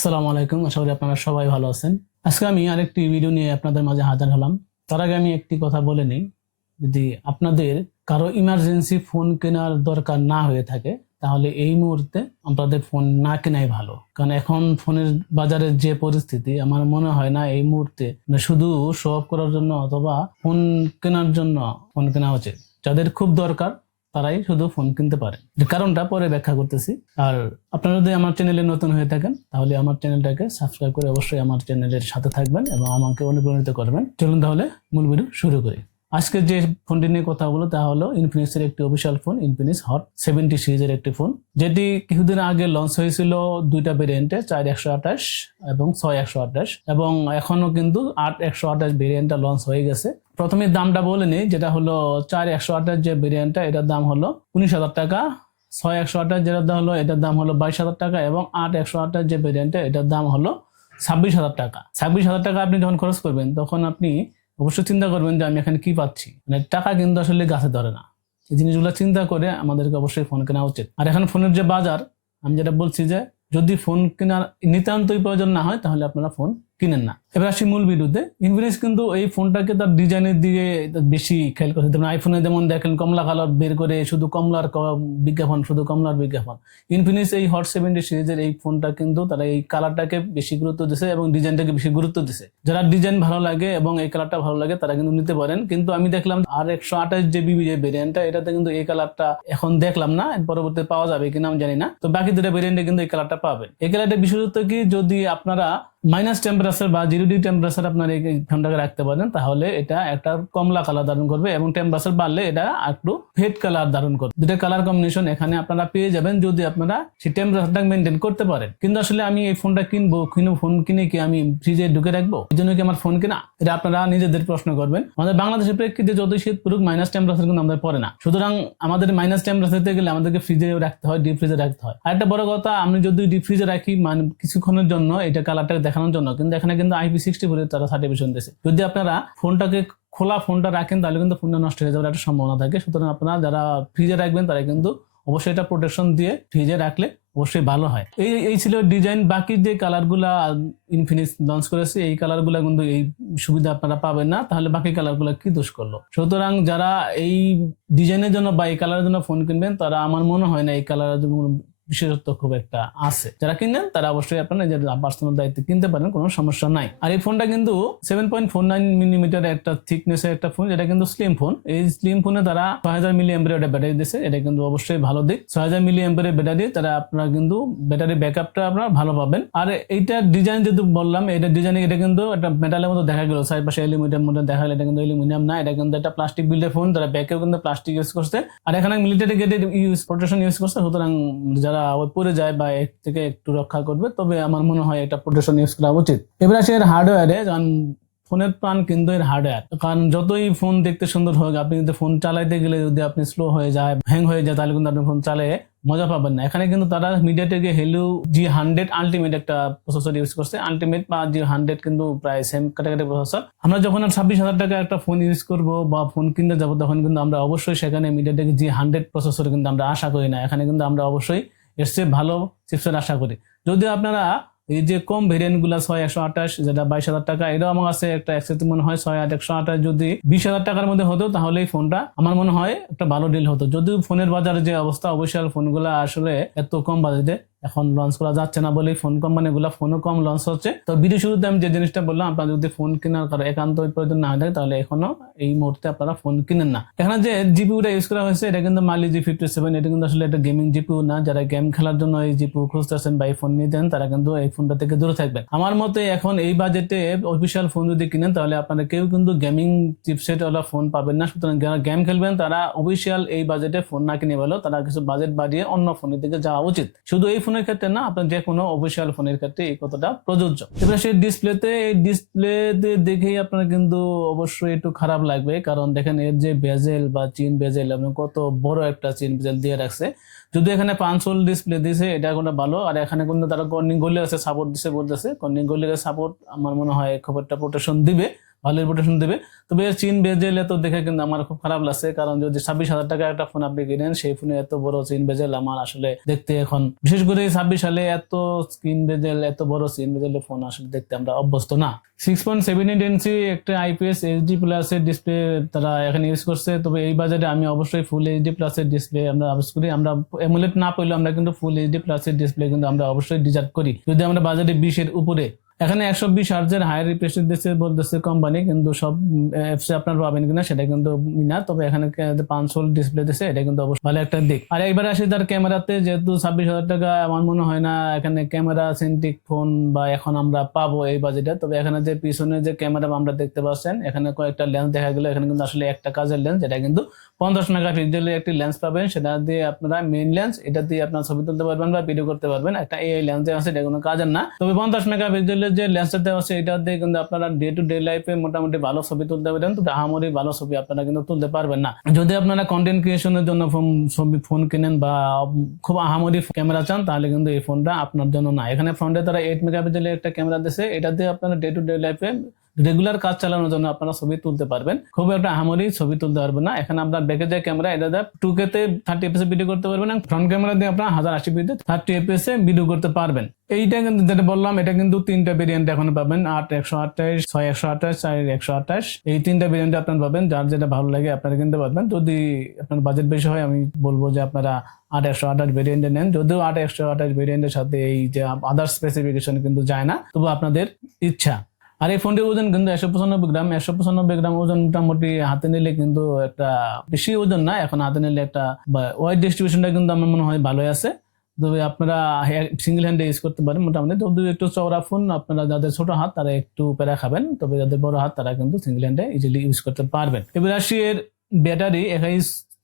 আসসালামু আলাইকুম, আশা করি আপনারা সবাই ভালো আছেন। আজকে আমি আরেকটি ভিডিও নিয়ে আপনাদের মাঝে হাজির হলাম। তার আগে আমি একটি কথা বলে নিই, যদি আপনাদের কারো ইমার্জেন্সি ফোন কেনার দরকার না হয়ে থাকে তাহলে এই মুহূর্তে আপনাদের ফোন না কেনাই ভালো। কারণ এখন ফোনের বাজারের যে পরিস্থিতি, আমার মনে হয় না এই মুহূর্তে শুধু শো অফ করার জন্য অথবা ফোন কেনার জন্য ফোন কেনা উচিত। যাদের খুব দরকার তারাই শুধু ফোন কিনতে পারে। যে কারণটা পরে ব্যাখ্যা করতেছি। আর আপনারা যদি আমার চ্যানেলে নতুন হয়ে থাকেন তাহলে আমার চ্যানেলটাকে সাবস্ক্রাইব করে অবশ্যই আমার চ্যানেলের সাথে থাকবেন এবং আমাকে অনুপ্রাণিত করবেন। চলুন তাহলে মূল ভিডিও শুরু করি। আজকে যে ফোনটি নিয়ে কথা বলো তা হলো ইনফিনিক্সের একটি অফিসিয়াল ফোন, ইনফিনিক্স হট 70 সিরিজের একটি ফোন, যেটি কিছুদিন আগে লঞ্চ হয়েছিল দুইটা ভেরিয়েন্টে, 4128 এবং 6128, এবং এখনো কিন্তু 8128 ভেরিয়েন্টটা লঞ্চ হয়ে গেছে। প্রথমে দামটা বলে নিই, যেটা হলো 4128 যে ভেরিয়েন্টটা, এটার দাম হলো 19,000 টাকা। 6128 যেটার দাম হলো, এটার দাম হলো 22,000 টাকা, এবং 8128 যে ভেরিয়েন্টটা, এটার দাম হলো 26,000 টাকা। 26,000 টাকা আপনি যখন খরচ করবেন তখন আপনি অবশ্যই চিন্তা করবেন যে আমি এখানে কি পাচ্ছি। মানে টাকা কিন্তু আসলে গাছে ধরে না। এই জিনিসগুলো চিন্তা করে আমাদেরকে অবশ্যই ফোন কেনা উচিত। আর এখন ফোনের যে বাজার, আমি যেটা বলছি যে যদি ফোন কেনার নিতান্তই প্রয়োজন না হয় তাহলে আপনারা ফোন কিনেন না। এবার আসি মূল ভিডিওতে। ইনফিনিক্স কিন্তু এই ফোনটাকে তার ডিজাইনের দিকে বেশি খেয়াল করেছে। যেমন আইফোনে যেমন দেখেন কমলা কালার বের করে শুধু কমলার বিজ্ঞাপন, শুধু কমলার বিজ্ঞাপন। ইনফিনিক্স এই হট 70 সিরিজের এই ফোনটা কিন্তু তারা এই কালারটাকে বেশি গুরুত্ব দিছে এবং ডিজাইনটাকে বেশি গুরুত্ব দিছে। যারা ডিজাইন ভালো লাগে এবং এই কালারটা ভালো লাগে তারা কিন্তু নিতে পারেন। কিন্তু আমি দেখলাম আর 128 জিবি যে ভেরিয়েন্টটা, এটাতে কিন্তু এই কালারটা এখন দেখলাম না, পরবর্তীতে পাওয়া যাবে কিনা আমি জানি না। তো বাকি দুটো ভেরিয়েন্টে কিন্তু এই কালারটা পাবেন। এই কালারটা বিশেষত কি, যদি আপনারা মাইনাস টেম্পারেচার বা 0 ডিগ্রি টেম্পারেচার আপনার এই ফোনটাকে রাখতে পারেন তাহলে এটা একটা কমলা কালার ধারণ করবে, এবং টেম্পারেচার বাড়লে এটা একটু ফেড কালার ধারণ করবে। দুটো কালার কম্বিনেশন এখানে আপনারা পেয়ে যাবেন যদি আপনারা সেই টেম্পারেচারটা মেনটেন করতে পারেন। কিন্তু আসলে আমি এই ফোনটা কিনবো, ফোন কিনে কি আমি ফ্রিজে ঢুকে রাখবো? এই জন্য কি আমার ফোন কেনা? এটা আপনারা নিজেদের প্রশ্ন করবেন। আমাদের বাংলাদেশের প্রেক্ষিতে যতই শীত পড়ুক মাইনাস টেম্পারেচার কিন্তু আমাদের পড়ে না। সুতরাং আমাদের মাইনাস টেম্পারেচারতে গেলে আমাদেরকে ফ্রিজে রাখতে হয়, ডিপ ফ্রিজে রাখতে হয়। আর একটা বড় কথা, আমি যদি ডিপ ফ্রিজে রাখি মানে কিছুক্ষণের জন্য এটা কালারটাকে দেখানোর জন্য, কিন্তু এখানে কিন্তু IP64 তারা সার্টিফিকেশন দিয়েছে। যদি আপনারা ফোনটাকে খোলা ফোনটা রাখেন তাহলে কিন্তু ফোনটা নষ্ট হয়ে যাওয়ার একটা সম্ভাবনা থাকে। সুতরাং আপনারা যারা ফ্রিজে রাখবেন তারা কিন্তু অবশ্যই এটা প্রোটেকশন দিয়ে ফ্রিজে রাখলে অবশ্যই ভালো হয়। এই ছিল ডিজাইন। বাকি যে কালারগুলা ইনফিনিক্স লঞ্চ করেছে এই কালারগুলা কিন্তু এই সুবিধা আপনারা পাবেন না। তাহলে বাকি কালারগুলা কি দোষ করলো? সুতরাং যারা এই ডিজাইনের জন্য বা এই কালারের জন্য ফোন কিনবেন তারা, আমার মনে হয় না এই কালারের জন্য বিশেষত্ব খুব একটা আছে। যারা কিনবেন তারা অবশ্যই আপনারা নিজের পার্সোনাল দায়িত্বে কিনতে পারেন, কোনো সমস্যা নাই। আর এই ফোনটা কিন্তু 7.49 মিলিমিটার একটা থিকনেসের একটা ফোন, এটা কিন্তু স্লিম ফোন। এই স্লিম ফোনে তারা 6000 মিলি অ্যাম্পিয়ার ব্যাটারি দিয়েছে, এটা কিন্তু অবশ্যই ভালো দিক। 6000 মিলি অ্যাম্পিয়ার ব্যাটারি তারা আপনারা কিন্তু ব্যাটারি ব্যাকআপটা আপনারা ভালো পাবেন। আর এইটা ডিজাইন যেহেতু বললাম, এটা ডিজাইন এটা কিন্তু একটা মেটালের মতো দেখা গেল, চারপাশে অ্যালুমিনিয়াম মধ্যে দেখা গেল, এটা কিন্তু অ্যালুমিনিয়াম না, এটা কিন্তু একটা প্লাস্টিক বিল্ডের ফোন। তারা ব্যাকেও কিন্তু প্লাস্টিক ইউজ করছে, আর এখানে মিলিটারি গ্রেডের প্রোটেকশন ইউজ করছে। সুতরাং যারা পড়ে যায় বা এর থেকে একটু রক্ষা করবে, তবে আমার মনে হয় এটা প্রোটেকশন ইউজ করা উচিত। এবার আসে এর হার্ডওয়্যারে। কারণ ফোনের প্রাণ কিন্তু এর হার্ডওয়্যার। কারণ যতই ফোন দেখতে সুন্দর হোক, আপনি যদি ফোন চালাইতে গেলে যদি আপনি স্লো হয়ে যায়, হ্যাং হয়ে যায়, তাহলে কিন্তু আপনি ফোন চালিয়ে মজা পাবেন না। এখানে কিন্তু তারা মিডিয়াটেকের হেলিও G100 আলটিমেট একটা প্রসেসর ইউজ করছে। আলটিমেট বা G100 কিন্তু প্রায় সেম ক্যাটাগরি প্রসেসর। আমরা যখন 26,000 টাকা একটা ফোন ইউজ করব বা ফোন কিনতে যাবো, তখন কিন্তু আমরা অবশ্যই সেখানে মিডিয়াটেক G100 প্রসেসর কিন্তু আমরা আশা করি না। এখানে কিন্তু আমরা অবশ্যই এর চেয়ে ভালো চিপসেট আশা করি। যদি আপনারা এই যে কম ভেরিয়েন্ট গুলা 6128 যেটা 22,000 টাকা, এটাও আমার কাছে একটা অ্যাক্সেপ্ট মনে হয়। 6128 যদি 20,000 টাকার মধ্যে হতো তাহলে এই ফোনটা আমার মনে হয় একটা ভালো ডিল হতো। যদিও ফোনের বাজারে যে অবস্থা, অবশ্যই ফোনগুলা আসলে এত কম বাজেটে এখন লঞ্চ করা যাচ্ছে না বলেই ফোন কোম্পানিগুলো ফোনও কম লঞ্চ হচ্ছে। তো ভিডিও শুরুতে আমি যে জিনিসটা বললাম, আপনারা যদি ফোন কেনার কারণে একান্ত প্রয়োজন না থাকে তাহলে এখনো এই মুহূর্তে আপনারা ফোন কিনেন না। এখানে যে জিপিউটা ইউজ করা হয়েছে এটা কিন্তু Mali G57, এটা কিন্তু আসলে একটা গেমিং জিপিউ না। যারা গেম খেলার জন্য এই জিপিউ খুঁজতেছেন বা এই ফোন নিতেন তারা কিন্তু এই ফোনটা থেকে দূরে থাকবেন। আমার মতে এখন এই বাজেটে অফিসিয়াল ফোন যদি কিনেন তাহলে আপনারা কেউ কিন্তু গেমিং চিপসেট ওলা ফোন পাবেন না। সুতরাং যারা গেম খেলবেন তারা অফিসিয়াল এই বাজেটে ফোন না কিনে ভালো, তারা কিছু বাজেট বাড়িয়ে অন্য ফোনের দিকে যাওয়া উচিত। শুধু এই ফোনের ক্ষেত্রে না, আপনার যে কোনো অফিসিয়াল ফোনের ক্ষেত্রে এই কথাটা প্রযোজ্য। এবার সেই ডিসপ্লেতে দেখেই আপনার কিন্তু অবশ্যই একটু খারাপ লাগবে। কারণ দেখেন এর যে বেজেল বা চিন বেজেল, আপনি কত বড় একটা চিন বেজেল দিয়ে রাখছে। যদি এখানে 5 হোল ডিসপ্লে দিয়েছে এটা কোনো ভালো। আর এখানে কিন্তু তারা কর্নিং গোল্ডের সাপোর্ট দিছে বলতেছে। কর্নিং গোল্ডের সাপোর্ট আমার মনে হয় খুব একটা প্রোটেকশন দিবে। ভালো রেপুটেশন দেবে। তবে এর চিন বেজেল এত দেখে কিন্তু আমার খুব খারাপ লাগছে, কারণ যদি 26,000 টাকা একটা ফোন আপনি কিনেন, সেই ফোনে এত বড় চিন বেজেল আমার আসলে দেখতে এখন, বিশেষ করে 26 সালে এত স্ক্রিন বেজেল, এত বড় চিন বেজেলের ফোন আসলে দেখতে আমরা অভ্যস্ত না। 6.78 ইঞ্চি একটা IPS HD প্লাস এর ডিসপ্লে তারা এখানে ইউজ করছে। তবে এই বাজেটে আমি অবশ্যই ফুল HD প্লাস এর ডিসপ্লে আমরা আশা করি। আমরা অ্যামোলেড না পেলেও আমরা কিন্তু ফুল HD প্লাস এর ডিসপ্লে কিন্তু আমরা অবশ্যই ডিজার্ভ করি, যদি আমরা বাজেটে 20 এর উপরে। এখানে 120 হার্জের হাই রিফ্রেশ দিচ্ছে বলতেছে কোম্পানি, কিন্তু সব অ্যাপসে আপনারা পাবেন কিনা সেটা কিন্তু না। তবে এখানে 500 ডিসপ্লে দিচ্ছে, এটা কিন্তু অবশ্যই ভালো একটা দিক। আর এবারে আসি তার ক্যামেরাতে, যেহেতু 26,000 টাকা আমার মনে হয় না এখানে ক্যামেরা সেন্ট্রিক ফোন বা এখন আমরা পাবো এই বাজেটে। তবে এখানে যে পিছনে যে ক্যামেরা আমরা দেখতে পাচ্ছেন, এখানে কয়েকটা লেন্স দেখা গেল, এখানে কিন্তু আসলে একটা কাজের লেন্স, যেটা কিন্তু 50 মেগাপিক্সেলের একটি লেন্স পাবেন। সেটা দিয়ে আপনারা মেইন লেন্স, এটা দিয়ে আপনারা ছবি তুলতে পারবেন বা ভিডিও করতে পারবেন। একটা এই লেন্স আছে, এটা কোনো কাজের না। তবে 50 মেগাপিক্সেলের যে লেন্সটা দেওয়া আছে, এটা দিয়ে কিন্তু আপনারা ডে টু ডে লাইফে মোটামুটি ভালো ছবি তুলতে পারেন। তবে আহামরি ভালো ছবি আপনারা কিন্তু তুলতে পারবেন না। যদি আপনারা কন্টেন্ট ক্রিয়েশনের জন্য ফোন কিনেন বা খুব আহামরি ক্যামেরা চান, তাহলে কিন্তু এই ফোনটা আপনার জন্য না। এখানে ফ্রন্টে তারা 8 মেগাপিক্সেলের একটা ক্যামেরা দিয়েছে, এটা দিয়ে আপনারা ডে টু ডে লাইফে রেগুলার কাজ চালানোর জন্য আপনারা ছবি তুলতে পারবেন। খুব একটা আহামরি ছবি তুলতে পারবেন না। এখানে আপনার ব্যাকে যে ক্যামেরা, এটা দিয়ে 2K তে 30 fps ভিডিও করতে পারবেন, এবং ফ্রন্ট ক্যামেরা দিয়ে আপনারা 1080p তে 30 fps ভিডিও করতে পারবেন। এইটা কিন্তু যেটা বললাম, এটা কিন্তু 3টা ভেরিয়েন্ট এখন পাবেন, 8 128, 6 128, 4 128। এই 3টা ভেরিয়েন্ট আপনারা পাবেন, যার যেটা ভালো লাগে আপনারা কিনতে পারবেন। যদি আপনার বাজেট বেশি হয়, আমি বলবো যে আপনারা 8 128 ভেরিয়েন্টে নেন। যদিও 8 128 ভেরিয়েন্টের সাথে এই যে আদার স্পেসিফিকেশন কিন্তু যায় না, তবু আপনাদের ইচ্ছা। আর এই ফোনটির ওজন কিন্তু 195 গ্রাম। 195 গ্রাম ওজন মোটামুটি হাতে নিলে কিন্তু একটা বেশি ওজন না, এখন হাতে নিলে একটা ওয়েট ডিস্ট্রিবিউশনটা কিন্তু আমার মনে হয় ভালোই আছে। তবে আপনারা সিঙ্গেল হ্যান্ডে ইউজ করতে পারেন মোটামুটি। তবে একটু চওড়া ফোন, আপনারা যাদের ছোট হাত তারা একটু প্যারা খাবেন, তবে যাদের বড় হাত তারা কিন্তু সিঙ্গেল হ্যান্ডে ইজিলি ইউজ করতে পারবেন। এবার আসি এর ব্যাটারি। এখানে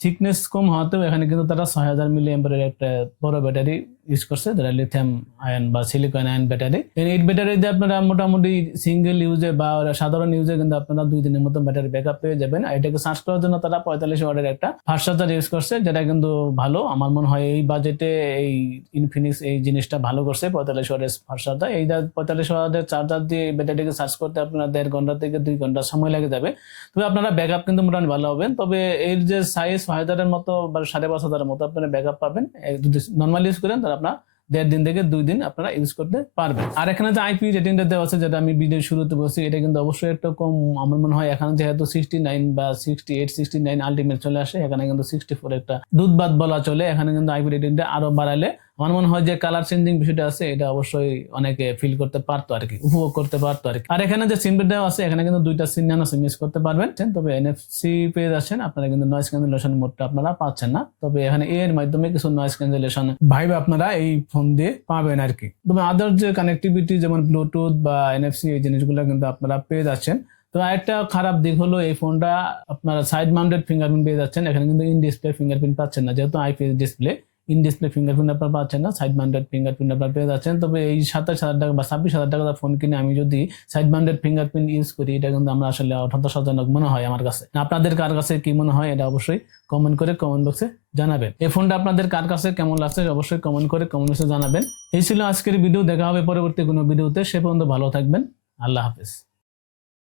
থিকনেস কম হওয়াতেও এখানে কিন্তু তারা 6000 mAh একটা বড় ব্যাটারি ইউজ করছে, যেটা লিথিয়াম আয়ন বা সিলিকন আয়ন ব্যাটারি। এই ব্যাটারি দিয়ে আপনারা মোটামুটি সিঙ্গেল ইউজে বা সাধারণ ইউজে কিন্তু আপনারা 2 দিনের মতো ব্যাটারি ব্যাকআপ পেয়ে যাবেন। এটাকে চার্জ করার জন্য তারা 45 ওয়াটের একটা ফাস্ট চার্জার ইউজ করছে, যেটা কিন্তু ভালো। আমার মনে হয় এই বাজেটে এই ইনফিনিক্স এই জিনিসটা ভালো করছে, 45 ওয়াটের ফাস্ট চার্জার। এই 45 ওয়াটের চার্জার দিয়ে ব্যাটারিকে চার্জ করতে আপনারা 1.5 ঘন্টা থেকে 2 ঘন্টা সময় লেগে যাবে। তবে আপনারা ব্যাকআপ কিন্তু মোটামুটি ভালো হবেন। তবে এর যে সাইজ 6000 মতো বা 5500 মতো আপনারা ব্যাকআপ পাবেন। যদি নর্মালি ইউজ করেন তাহলে আপনারা 1.5 দিন থেকে 2 দিন আপনারা ইউজ করতে পারবেন। আর এখানে যে IP রেটিংটা দেওয়া আছে, যেটা আমি ভিডিও শুরুতে বলছি, এটা কিন্তু অবশ্যই একটু কম আমার মনে হয়। এখানে যেহেতু 69 বা 68 69 আলটিমেট চলে আসে, এখানে কিন্তু 64 একটা দুধবাদ বলা চলে। এখানে কিন্তু IP রেটিংটা আরো বাড়ালে আমার মনে হয় যে কালার চেঞ্জিং বিষয়টা আছে, এটা অবশ্যই অনেকে ফিল করতে পারতো আর কি, উপভোগ করতে পারতো আর কি। আর এখানে যে সিম দেওয়া আছে, এখানে কিন্তু 2টা সিম নানো সিম ইউজ করতে পারবেন। তবে NFC পেয়ে যাচ্ছেন আপনারা, কিন্তু নয়েজ ক্যান্সেলেশন মোডটা আপনারা পাচ্ছেন না। তবে এখানে এর মাধ্যমে কিছু নয়েজ ক্যান্সেলেশন ভাইব আপনারা এই ফোন দিয়ে পাবেন আর কি। তবে আদার যে কানেক্টিভিটি যেমন ব্লুটুথ বা NFC, এই জিনিসগুলো কিন্তু আপনারা পেয়ে যাচ্ছেন। তো একটা খারাপ দিক হলো এই ফোনটা আপনারা সাইড মাউন্টেড ফিঙ্গারপ্রিন্ট পেয়ে যাচ্ছেন, এখানে কিন্তু ইন ডিসপ্লে ফিঙ্গারপ্রিন্ট পাচ্ছেন না, যেহেতু IPS display. In display fingerprint আপনারা পাচ্ছেন না, সাইড মাউন্টেড ফিঙ্গারপ্রিন্ট আপনারা পেয়ে যাচ্ছেন। তবে এই 27,000 টাকা বা 26,000 টাকা ফোন কিনে আমি যদি সাইড মাউন্টেড ফিঙ্গারপ্রিন্ট ইউজ করি, এটা কিন্তু আমরা আসলে হতাশাজনক মনে হয় আমার কাছে। আপনাদের কার কাছে কি মনে হয়, এটা অবশ্যই কমেন্ট করে কমেন্ট বক্সে জানাবেন। এই ফোনটা আপনাদের কার কাছে কেমন লাগছে অবশ্যই কমেন্ট করে কমেন্ট বক্সে জানাবেন। এই ছিল আজকের ভিডিও। দেখা হবে পরবর্তী কোনো ভিডিওতে। সে পর্যন্ত ভালো থাকবেন। আল্লাহ হাফেজ।